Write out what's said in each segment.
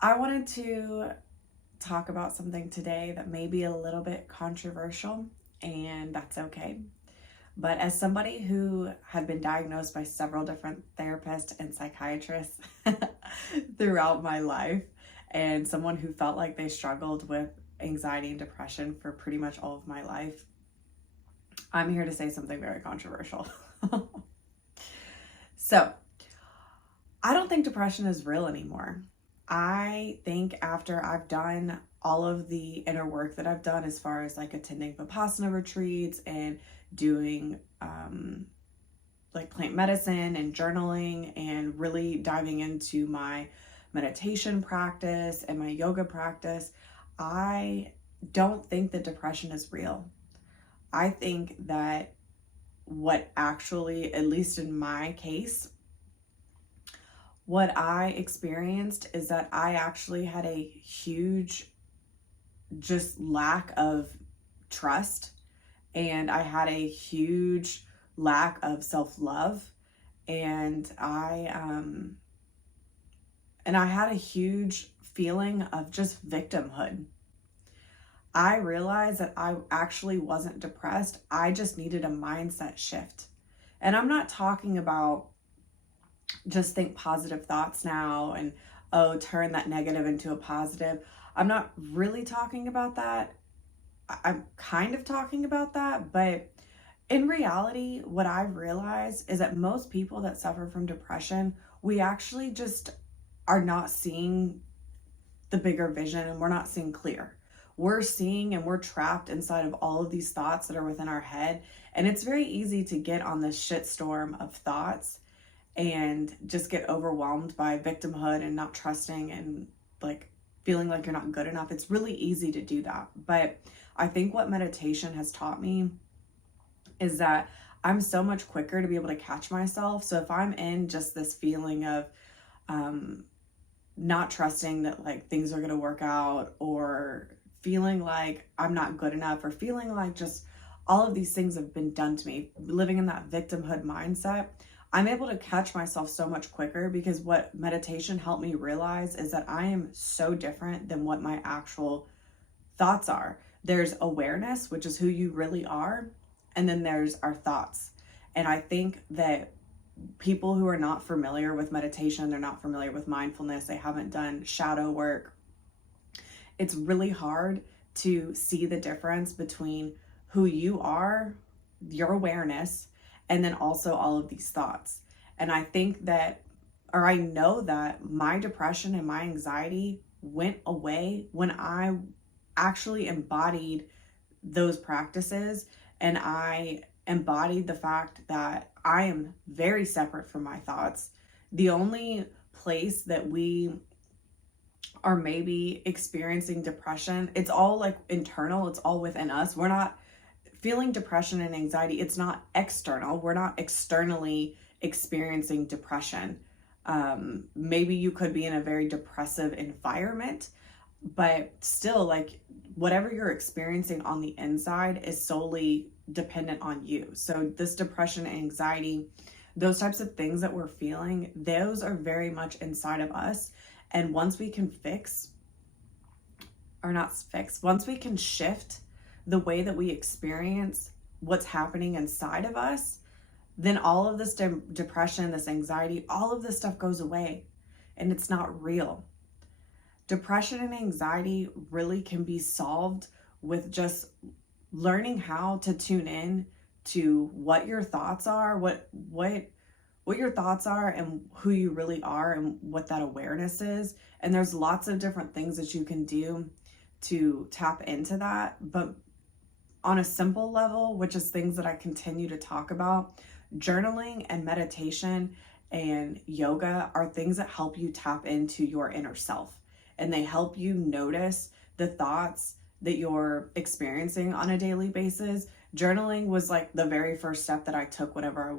I wanted to talk about something today that may be a little bit controversial, and that's okay. But as somebody who had been diagnosed by several different therapists and psychiatrists throughout my life, and someone who felt like they struggled with anxiety and depression for pretty much all of my life, I'm here to say something very controversial. So, I don't think depression is real anymore. I think after I've done all of the inner work that I've done as far as like attending Vipassana retreats and doing like plant medicine and journaling and really diving into my meditation practice and my yoga practice, I don't think that depression is real. I think that what actually, at least in my case, what I experienced is that I actually had a huge just lack of trust, and I had a huge lack of self-love, and I had a huge feeling of just victimhood. I realized that I actually wasn't depressed. I just needed a mindset shift. And I'm not talking about just think positive thoughts now and turn that negative into a positive. I'm not really talking about that. I'm kind of talking about that, but in reality, what I've realized is that most people that suffer from depression, we actually just are not seeing the bigger vision, and we're not seeing clear. We're seeing and we're trapped inside of all of these thoughts that are within our head, and it's very easy to get on this shitstorm of thoughts and just get overwhelmed by victimhood and not trusting and like feeling like you're not good enough. It's really easy to do that. But I think what meditation has taught me is that I'm so much quicker to be able to catch myself. So if I'm in just this feeling of not trusting that like things are going to work out, or feeling like I'm not good enough, or feeling like just all of these things have been done to me, living in that victimhood mindset, I'm able to catch myself so much quicker, because what meditation helped me realize is that I am so different than what my actual thoughts are. There's awareness, which is who you really are, and then there's our thoughts. And I think that people who are not familiar with meditation, they're not familiar with mindfulness, they haven't done shadow work, it's really hard to see the difference between who you are, your awareness, and then also all of these thoughts. And I think that, or I know that my depression and my anxiety went away when I actually embodied those practices, and I embodied the fact that I am very separate from my thoughts. The only place that we are maybe experiencing depression, it's all like internal, it's all within us. We're not feeling depression and anxiety, it's not external. We're not externally experiencing depression. Maybe you could be in a very depressive environment, but still, like, whatever you're experiencing on the inside is solely dependent on you. So this depression, anxiety, those types of things that we're feeling, those are very much inside of us. And once we can once we can shift the way that we experience what's happening inside of us, then all of this depression, this anxiety, all of this stuff goes away, and it's not real. Depression and anxiety really can be solved with just learning how to tune in to what your thoughts are, what your thoughts are, and who you really are, and what that awareness is. And there's lots of different things that you can do to tap into that. But on a simple level, which is things that I continue to talk about, journaling and meditation and yoga are things that help you tap into your inner self. And they help you notice the thoughts that you're experiencing on a daily basis. Journaling was like the very first step that I took whenever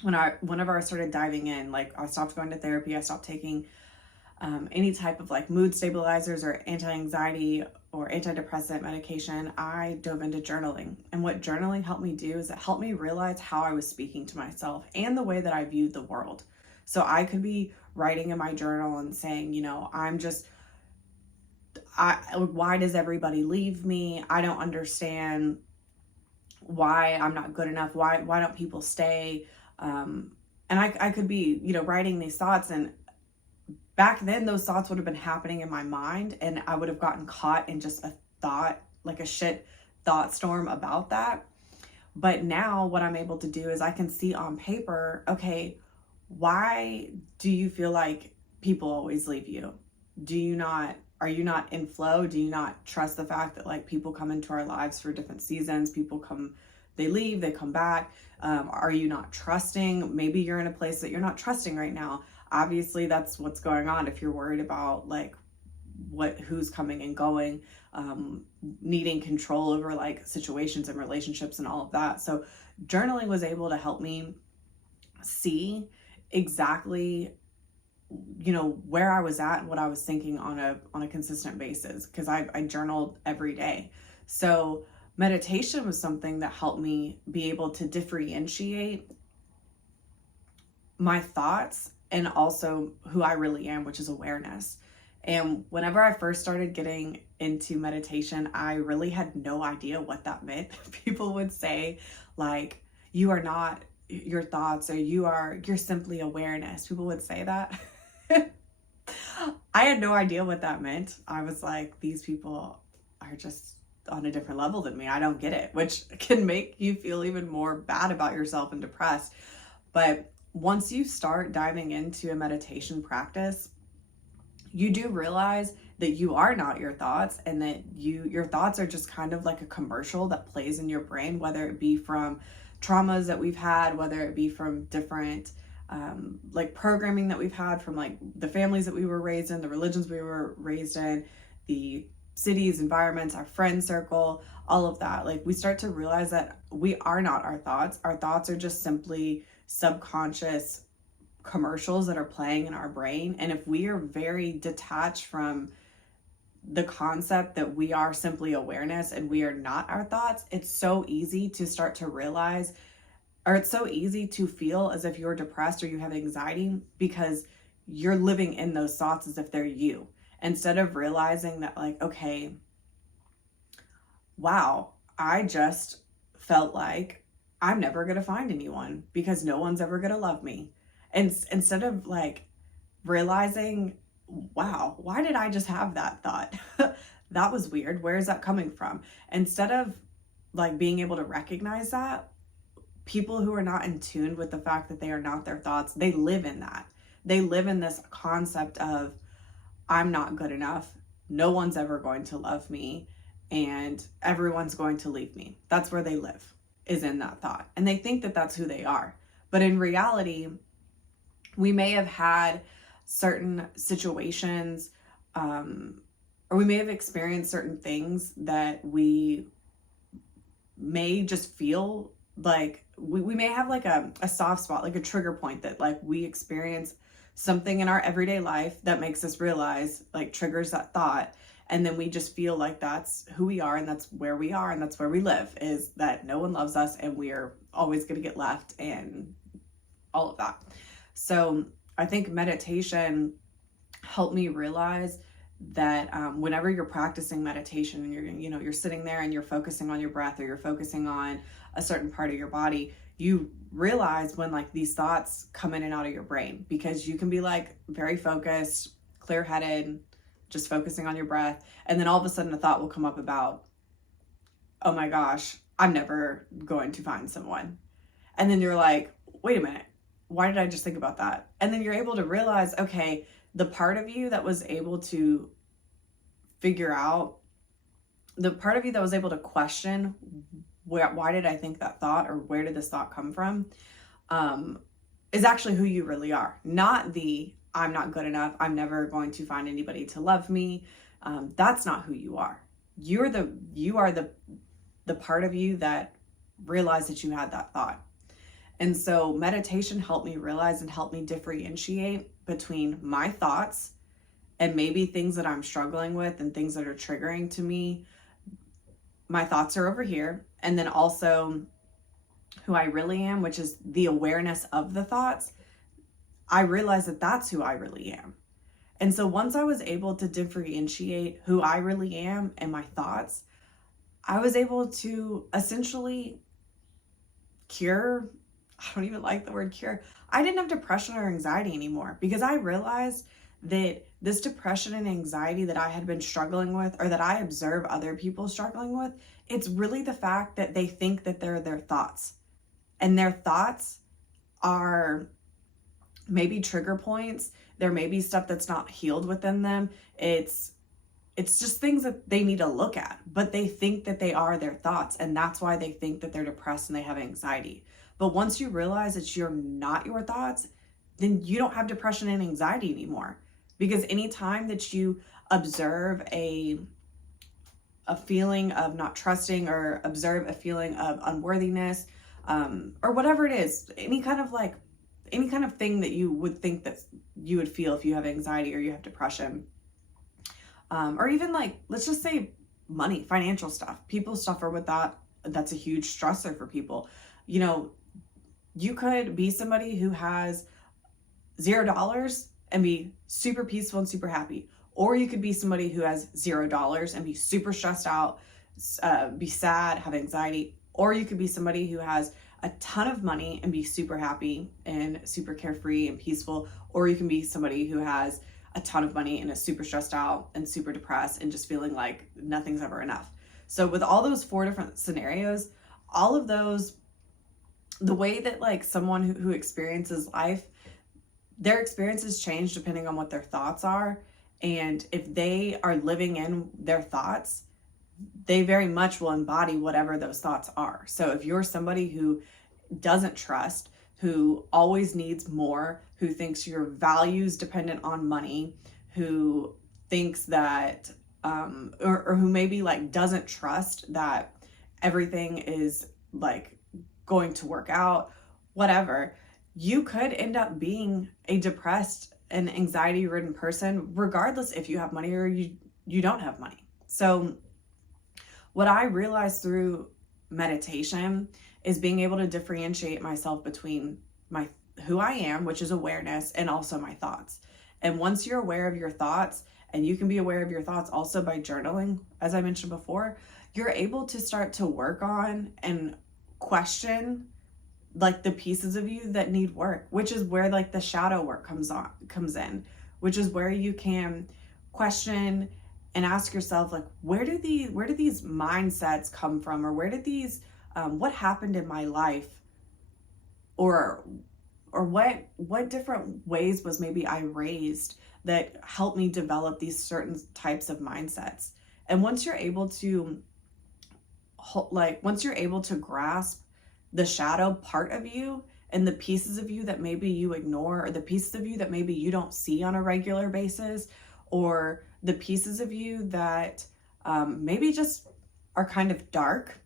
I started diving in. Like, I stopped going to therapy, I stopped taking any type of like mood stabilizers or anti-anxiety or antidepressant medication. I dove into journaling. And what journaling helped me do is it helped me realize how I was speaking to myself and the way that I viewed the world. So I could be writing in my journal and saying, you know, why does everybody leave me? I don't understand why I'm not good enough. Why don't people stay? And I could be, you know, writing these thoughts, and back then those thoughts would have been happening in my mind, and I would have gotten caught in just a thought, like a shit thought storm about that. But now what I'm able to do is I can see on paper, okay, why do you feel like people always leave you? Are you not in flow? Do you not trust the fact that like people come into our lives for different seasons? People come, they leave, they come back. Are you not trusting? Maybe you're in a place that you're not trusting right now. Obviously that's what's going on. If you're worried about like who's coming and going, needing control over like situations and relationships and all of that. So journaling was able to help me see exactly, you know, where I was at and what I was thinking on a consistent basis, because I journaled every day. So meditation was something that helped me be able to differentiate my thoughts and also who I really am, which is awareness. And whenever I first started getting into meditation, I really had no idea what that meant. People would say like, you are not your thoughts, or you're simply awareness. People would say that. I had no idea what that meant. I was like, these people are just on a different level than me. I don't get it, which can make you feel even more bad about yourself and depressed. But once you start diving into a meditation practice, you do realize that you are not your thoughts, and that your thoughts are just kind of like a commercial that plays in your brain, whether it be from traumas that we've had, whether it be from different like programming that we've had from like the families that we were raised in, the religions we were raised in, the cities, environments, our friend circle, all of that. Like we start to realize that we are not our thoughts. Our thoughts are just simply subconscious commercials that are playing in our brain. And if we are very detached from the concept that we are simply awareness and we are not our thoughts, it's so easy to start to realize, or it's so easy to feel as if you're depressed or you have anxiety, because you're living in those thoughts as if they're you, instead of realizing that like, okay, wow, I just felt like I'm never going to find anyone because no one's ever going to love me. And instead of like realizing, wow, why did I just have that thought? That was weird. Where is that coming from? Instead of like being able to recognize that, people who are not in tune with the fact that they are not their thoughts, they live in that. They live in this concept of, I'm not good enough. No one's ever going to love me, and everyone's going to leave me. That's where they live, is in that thought. And they think that that's who they are. But in reality, we may have had certain situations, or we may have experienced certain things that we may just feel like we may have like a soft spot, like a trigger point that like we experience something in our everyday life that makes us realize, like triggers that thought. And then we just feel like that's who we are, and that's where we are, and that's where we live, is that no one loves us and we are always going to get left, and all of that. So I think meditation helped me realize that whenever you're practicing meditation and you're sitting there and you're focusing on your breath, or you're focusing on a certain part of your body, you realize when like these thoughts come in and out of your brain, because you can be like very focused, clear-headed, just focusing on your breath, and then all of a sudden a thought will come up about, oh my gosh, I'm never going to find someone. And then you're like, wait a minute, why did I just think about that? And then you're able to realize, okay, the part of you that was able to figure out, the part of you that was able to question, why did I think that thought, or where did this thought come from, is actually who you really are. Not the, I'm not good enough, I'm never going to find anybody to love me. That's not who you are. You are the part of you that realized that you had that thought. And so meditation helped me realize and helped me differentiate between my thoughts and maybe things that I'm struggling with and things that are triggering to me. My thoughts are over here. And then also who I really am, which is the awareness of the thoughts. I realized that that's who I really am. And so once I was able to differentiate who I really am and my thoughts, I was able to essentially cure, I don't even like the word cure. I didn't have depression or anxiety anymore because I realized that this depression and anxiety that I had been struggling with, or that I observe other people struggling with, it's really the fact that they think that they're their thoughts. And their thoughts are maybe trigger points. There may be stuff that's not healed within them. It's just things that they need to look at, but they think that they are their thoughts, and that's why they think that they're depressed and they have anxiety. But once you realize that you're not your thoughts, then you don't have depression and anxiety anymore. Because anytime that you observe a feeling of not trusting, or observe a feeling of unworthiness, or whatever it is, any kind of thing that you would think that you would feel if you have anxiety or you have depression, or even like, let's just say money, financial stuff. People suffer with that. That's a huge stressor for people. You know, you could be somebody who has $0 and be super peaceful and super happy. Or you could be somebody who has $0 and be super stressed out, be sad, have anxiety. Or you could be somebody who has a ton of money and be super happy and super carefree and peaceful. Or you can be somebody who has a ton of money and is super stressed out and super depressed and just feeling like nothing's ever enough. So with all those 4 different scenarios, all of those, the way that like someone who experiences life, their experiences change depending on what their thoughts are. And if they are living in their thoughts, they very much will embody whatever those thoughts are. So if you're somebody who doesn't trust, who always needs more, who thinks your value's dependent on money, who thinks that, or who maybe like doesn't trust that everything is like going to work out, whatever, you could end up being a depressed and anxiety-ridden person, regardless if you have money or you don't have money. So what I realized through meditation is being able to differentiate myself between who I am, which is awareness, and also my thoughts. And once you're aware of your thoughts, and you can be aware of your thoughts also by journaling, as I mentioned before, you're able to start to work on and question like the pieces of you that need work, which is where like the shadow work comes in, which is where you can question and ask yourself, like, where do these mindsets come from, or where did these what happened in my life, or what different ways was maybe I raised that helped me develop these certain types of mindsets. And once you're able to grasp the shadow part of you and the pieces of you that maybe you ignore, or the pieces of you that maybe you don't see on a regular basis, or the pieces of you that maybe just are kind of dark,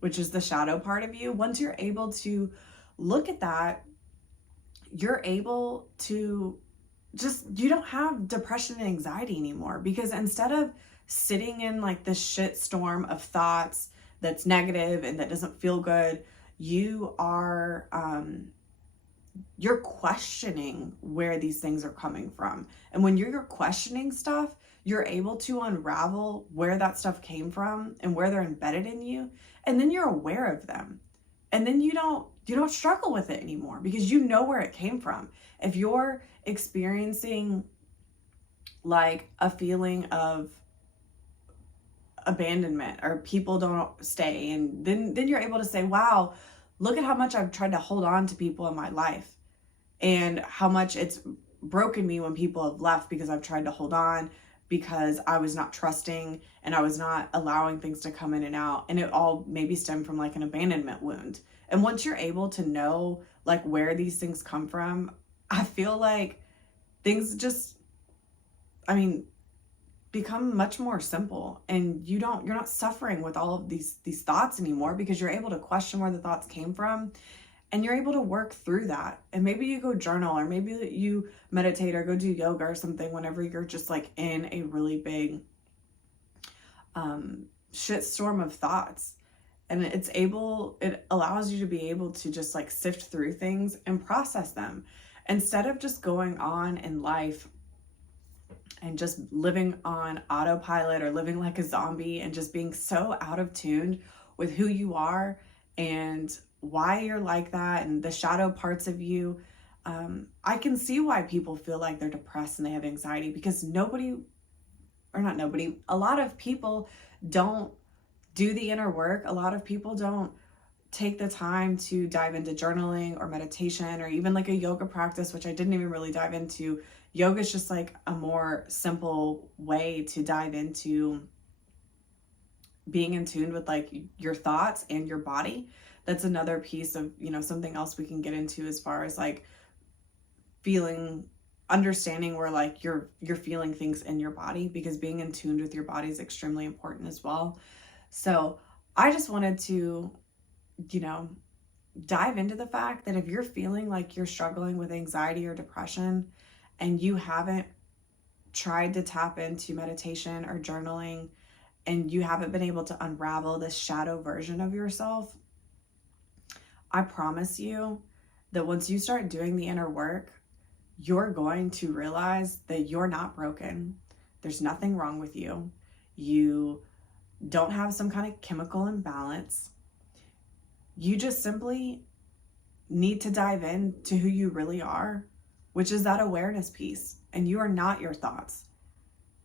which is the shadow part of you. Once you're able to look at that, you're able to you don't have depression and anxiety anymore, because instead of sitting in like this shit storm of thoughts that's negative and that doesn't feel good, you're questioning where these things are coming from. And when you're questioning stuff, you're able to unravel where that stuff came from and where they're embedded in you, and then you're aware of them. And then you don't struggle with it anymore, because you know where it came from. If you're experiencing like a feeling of abandonment, or people don't stay, and then you're able to say, wow, look at how much I've tried to hold on to people in my life, and how much it's broken me when people have left, because I've tried to hold on, because I was not trusting and I was not allowing things to come in and out, and it all maybe stemmed from like an abandonment wound. And once you're able to know like where these things come from, I feel like things just, become much more simple, and you're not suffering with all of these thoughts anymore, because you're able to question where the thoughts came from, and you're able to work through that. And maybe you go journal, or maybe you meditate, or go do yoga or something whenever you're just like in a really big shitstorm of thoughts. And it allows you to be able to just like sift through things and process them. Instead of just going on in life and just living on autopilot or living like a zombie and just being so out of tune with who you are and why you're like that and the shadow parts of you. I can see why people feel like they're depressed and they have anxiety, because a lot of people don't do the inner work. A lot of people don't take the time to dive into journaling or meditation or even like a yoga practice, which I didn't even really dive into. Yoga is just like a more simple way to dive into being in tune with like your thoughts and your body. That's another piece of, something else we can get into as far as like understanding where like you're feeling things in your body, because being in tune with your body is extremely important as well. So I just wanted to, dive into the fact that if you're feeling like you're struggling with anxiety or depression and you haven't tried to tap into meditation or journaling and you haven't been able to unravel this shadow version of yourself, I promise you that once you start doing the inner work, you're going to realize that you're not broken. There's nothing wrong with you. You don't have some kind of chemical imbalance. You just simply need to dive into who you really are, which is that awareness piece. And you are not your thoughts.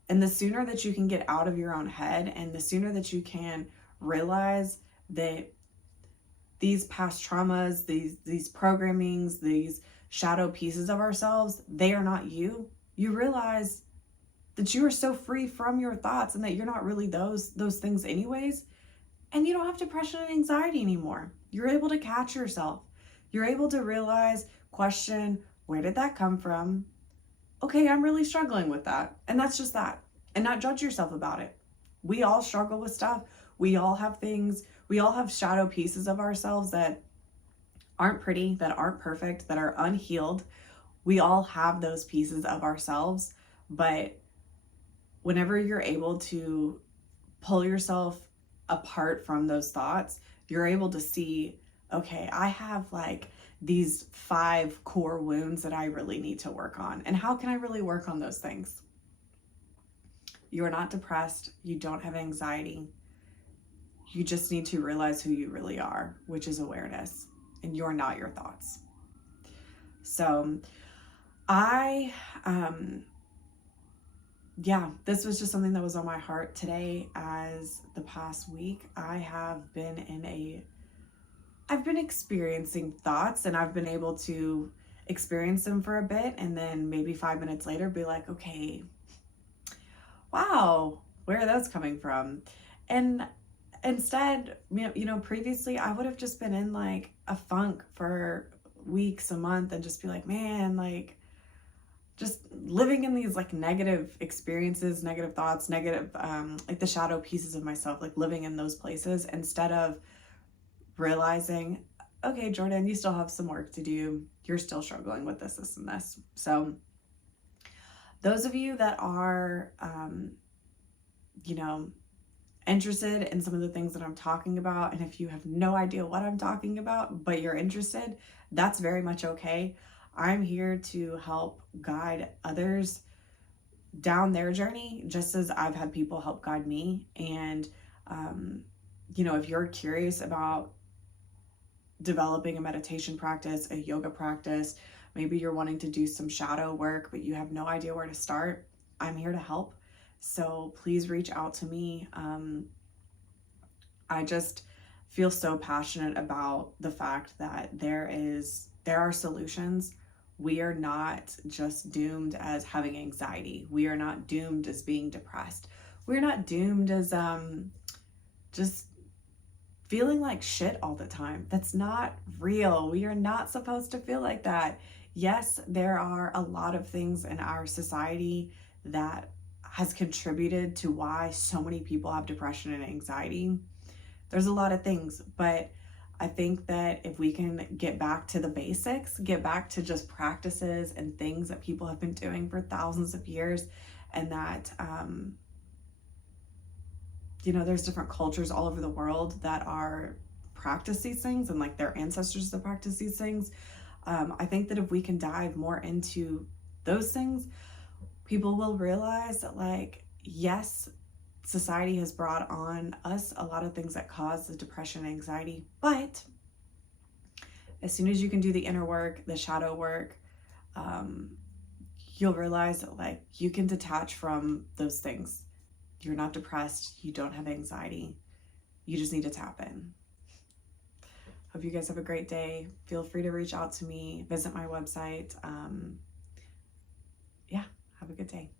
And the sooner that you can get out of your own head, and the sooner that you can realize that these past traumas, these programmings, these shadow pieces of ourselves, they are not you. You realize that you are so free from your thoughts and that you're not really those things anyways. And you don't have depression and anxiety anymore. You're able to catch yourself. You're able to realize, question, where did that come from? Okay, I'm really struggling with that. And that's just that. And not judge yourself about it. We all struggle with stuff. We all have things. We all have shadow pieces of ourselves that aren't pretty, that aren't perfect, that are unhealed. We all have those pieces of ourselves. But whenever you're able to pull yourself apart from those thoughts, you're able to see, okay, I have like these 5 core wounds that I really need to work on. And how can I really work on those things? You are not depressed. You don't have anxiety. You just need to realize who you really are, which is awareness, and you're not your thoughts. So this was just something that was on my heart today. As the past week, I've been experiencing thoughts, and I've been able to experience them for a bit, and then maybe 5 minutes later be like, okay, wow, where are those coming from? And instead, previously I would have just been in like a funk for weeks, a month, and just be like, man, like just living in these like negative experiences, negative thoughts, negative, like the shadow pieces of myself, like living in those places, instead of realizing, okay, Jordan, you still have some work to do. You're still struggling with this, and this. So those of you that are, interested in some of the things that I'm talking about, and if you have no idea what I'm talking about, but you're interested, that's very much okay. I'm here to help guide others down their journey, just as I've had people help guide me. And, if you're curious about developing a meditation practice, a yoga practice, maybe you're wanting to do some shadow work, but you have no idea where to start, I'm here to help. So please reach out to me. I just feel so passionate about the fact that there are solutions. We are not just doomed as having anxiety. We are not doomed as being depressed. We're not doomed as just feeling like shit all the time. That's not real. We are not supposed to feel like that. Yes, there are a lot of things in our society that has contributed to why so many people have depression and anxiety. There's a lot of things, but I think that if we can get back to the basics, get back to just practices and things that people have been doing for thousands of years, and that, there's different cultures all over the world that practice these things, and like their ancestors that practice these things. I think that if we can dive more into those things, people will realize that, like, yes, society has brought on us a lot of things that cause the depression and anxiety, but as soon as you can do the inner work, the shadow work, you'll realize that, like, you can detach from those things. You're not depressed. You don't have anxiety. You just need to tap in. Hope you guys have a great day. Feel free to reach out to me, visit my website. Yeah, have a good day.